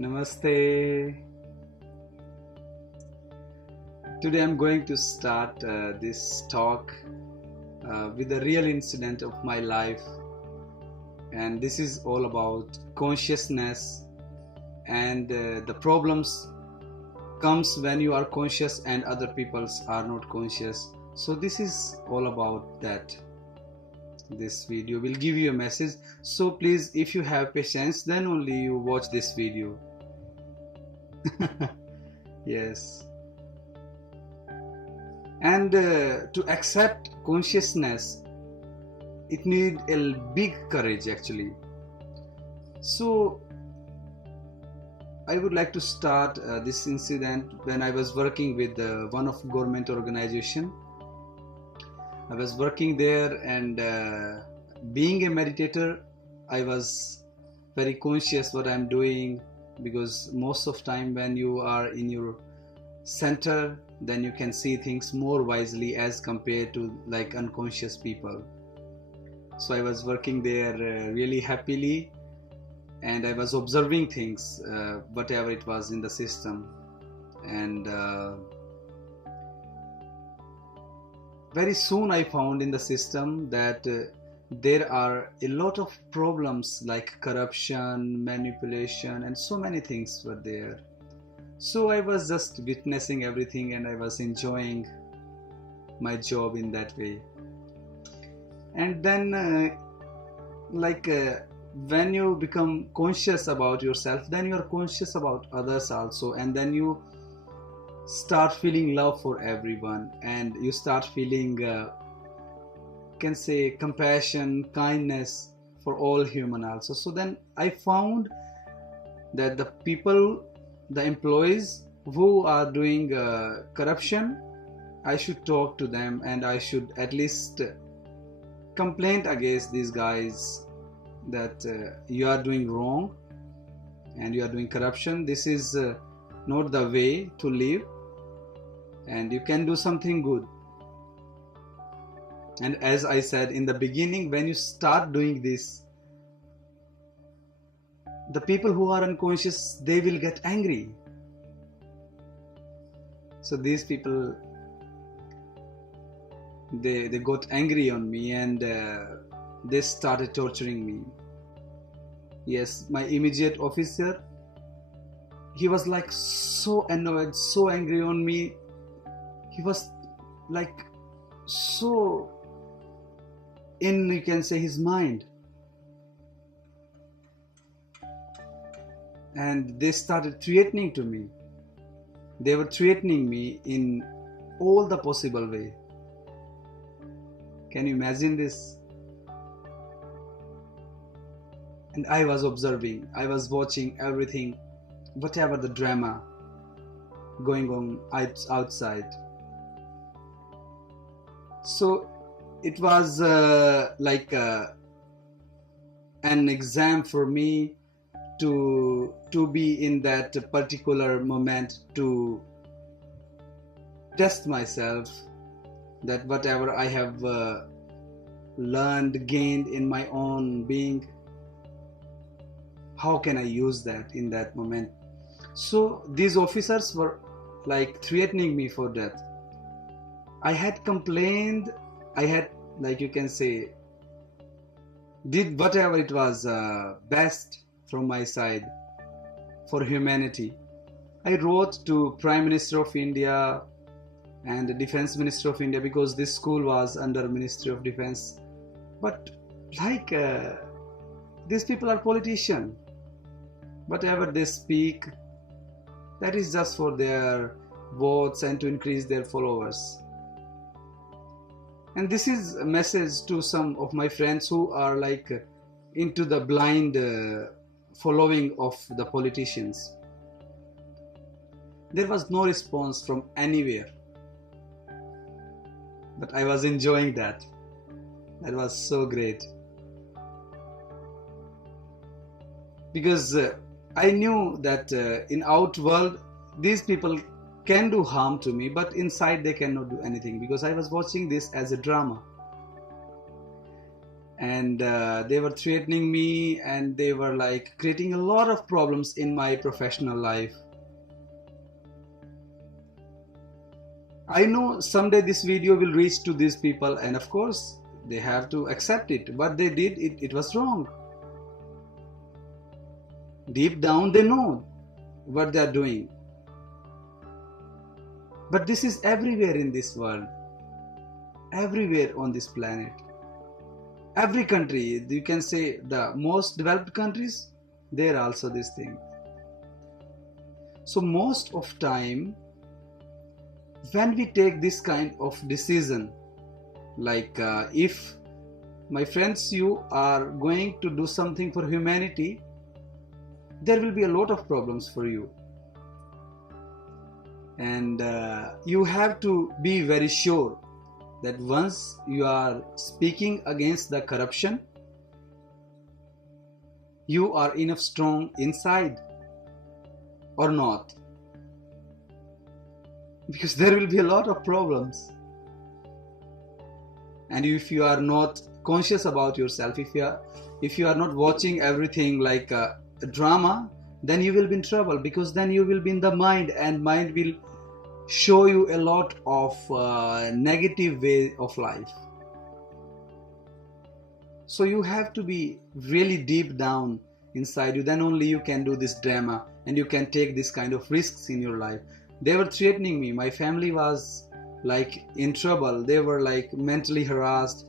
Namaste. Today I'm going to start this talk with a real incident of my life, and this is all about consciousness and the problems comes when you are conscious and other peoples are not conscious. So this is all about that. This video will give you a message, so please, if you have patience, then only you watch this video. Yes. And to accept consciousness, it needs a big courage actually. So I would like to start this incident when I was working with one of government organization. I was working there, and being a meditator, I was very conscious what I'm doing, because most of time when you are in your center, then you can see things more wisely as compared to like unconscious people. So I was working there really happily, and I was observing things, whatever it was in the system. And very soon I found in the system that there are a lot of problems like corruption, manipulation, and so many things were there. So I was just witnessing everything, and I was enjoying my job in that way. And then when you become conscious about yourself, then you are conscious about others also, and then you start feeling love for everyone, and you start feeling can say compassion, kindness for all human also. So then I found that the people, the employees who are doing corruption, I should talk to them, and I should at least complain against these guys that you are doing wrong and you are doing corruption. This is not the way to live, and you can do something good. And as I said in the beginning, when you start doing this, the people who are unconscious, they will get angry. So these people, they got angry on me, and they started torturing me. Yes, my immediate officer, he was like so annoyed, so angry on me. He was like so in, you can say, his mind. And they started threatening to me. They were threatening me in all the possible way. Can you imagine this? And I was observing, I was watching everything, whatever the drama going on outside. So it was like an exam for me to be in that particular moment, to test myself, that whatever I have learned, gained in my own being, how can I use that in that moment? So these officers were like threatening me for that. I had complained, I had, like you can say, did whatever it was best from my side for humanity. I wrote to Prime Minister of India and the Defense Minister of India, because this school was under Ministry of Defense. But like these people are politicians. Whatever they speak, that is just for their votes and to increase their followers. And this is a message to some of my friends who are like into the blind following of the politicians. There was no response from anywhere, but I was enjoying that. That was so great, because I knew that in outworld these people can do harm to me, but inside they cannot do anything, because I was watching this as a drama. and they were threatening me, and they were like creating a lot of problems in my professional life. I know someday this video will reach to these people, and of course they have to accept it. What they did, it was wrong. Deep down they know what they are doing. But this is everywhere in this world, everywhere on this planet. Every country, you can say the most developed countries, there also this thing. So most of time, when we take this kind of decision, like if my friends, you are going to do something for humanity, there will be a lot of problems for you, and you have to be very sure that once you are speaking against the corruption, you are enough strong inside or not, because there will be a lot of problems. And if you are not conscious about yourself, if you are not watching everything like a drama, then you will be in trouble, because then you will be in the mind, and mind will show you a lot of negative way of life. So you have to be really deep down inside you, then only you can do this drama, and you can take this kind of risks in your life. They were threatening me, my family was like in trouble, they were like mentally harassed,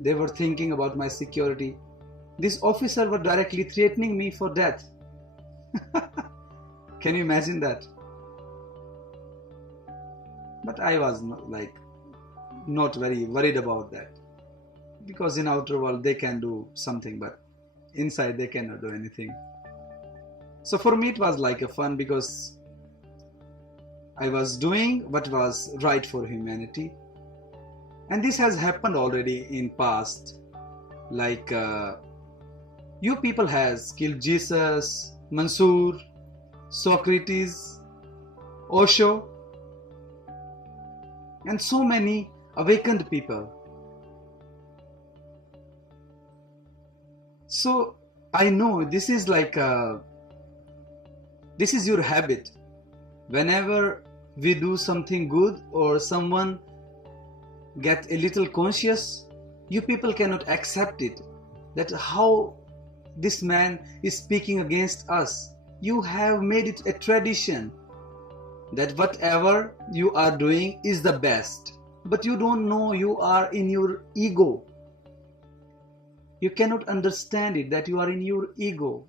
they were thinking about my security. This officer were directly threatening me for death. Can you imagine that? But I was not very worried about that, because in outer world they can do something, but inside they cannot do anything. So for me it was like a fun, because I was doing what was right for humanity. And this has happened already in past. Like you people has killed Jesus, Mansoor, Socrates, Osho, and so many awakened people. So I know this is like this is your habit. Whenever we do something good or someone get a little conscious, you people cannot accept it, that how this man is speaking against us. You have made it a tradition that whatever you are doing is the best, but you don't know, you are in your ego. You cannot understand it, that you are in your ego.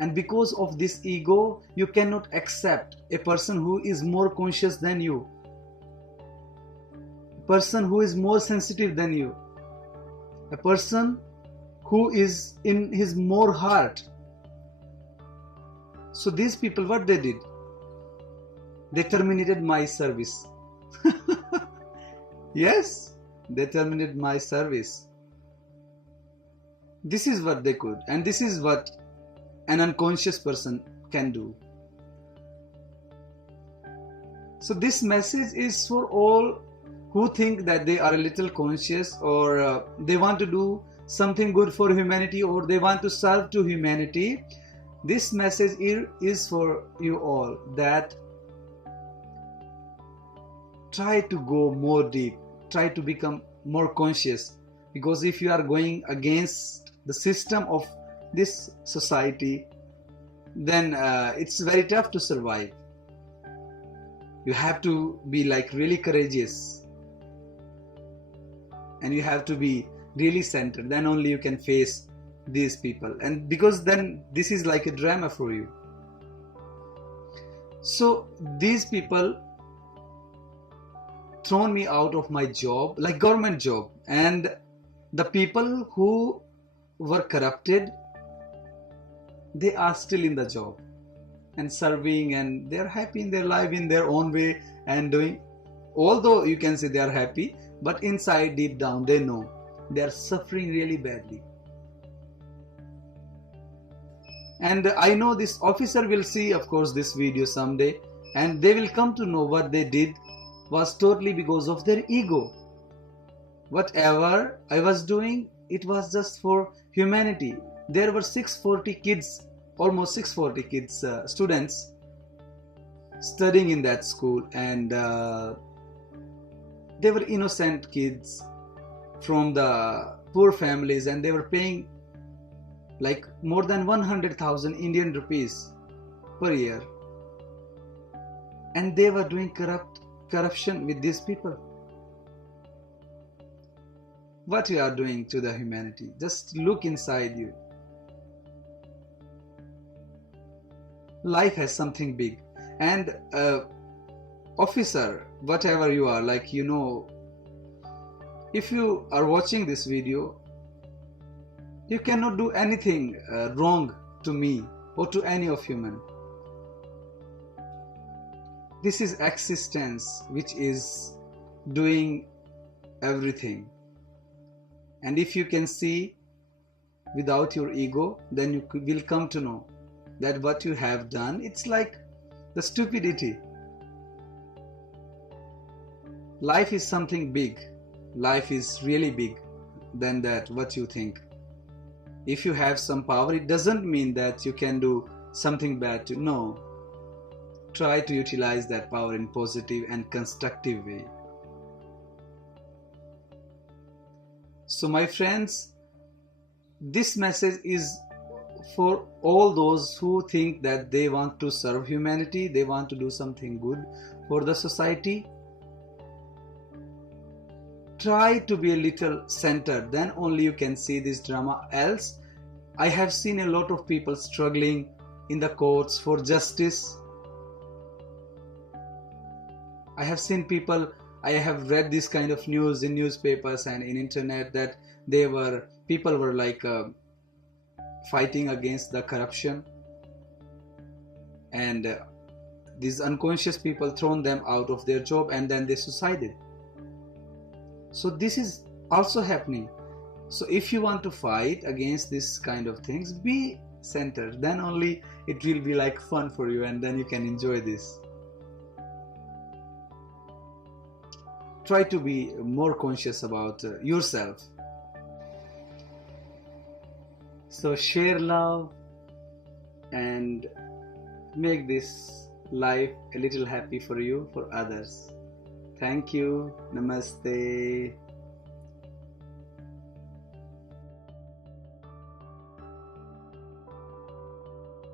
And because of this ego, you cannot accept a person who is more conscious than you, a person who is more sensitive than you, a person who is in his more heart. So these people, what they did? They terminated my service. Yes, they terminated my service. This is what they could, and this is what an unconscious person can do. So this message is for all who think that they are a little conscious, or they want to do something good for humanity, or they want to serve to humanity. This message is for you all, that try to go more deep, try to become more conscious, because if you are going against the system of this society, then it's very tough to survive. You have to be like really courageous, and you have to be really centered, then only you can face these people. And because then this is like a drama for you. So these people thrown me out of my job, like government job, and the people who were corrupted, they are still in the job and serving, and they are happy in their life in their own way and doing, although you can say they are happy, but inside deep down they know they are suffering really badly. And I know this officer will see, of course, this video someday, and they will come to know what they did was totally because of their ego. whatever I was doing, it was just for humanity. There were 640 kids, almost 640 kids, students studying in that school, and they were innocent kids from the poor families, and they were paying like more than 100,000 Indian rupees per year, and they were doing corruption with these people. What you are doing to the humanity? Just look inside you. Life has something big, and officer, whatever you are, like, you know, if you are watching this video, you cannot do anything wrong to me or to any of human. This is existence which is doing everything. And if you can see without your ego, then you will come to know that what you have done, it's like the stupidity. Life is something big. Life is really big than that what you think. If you have some power, it doesn't mean that you can do something bad to. No. Try to utilize that power in positive and constructive way. So my friends, this message is for all those who think that they want to serve humanity, they want to do something good for the society. Try to be a little centered, then only you can see this drama. Else, I have seen a lot of people struggling in the courts for justice. I have seen people, I have read this kind of news in newspapers and in internet that people were like fighting against the corruption, and these unconscious people thrown them out of their job, and then they suicided. So this is also happening. So if you want to fight against this kind of things, be centered, then only it will be like fun for you, and then you can enjoy this. Try to be more conscious about yourself. So share love and make this life a little happy for you, for others. Thank you. Namaste.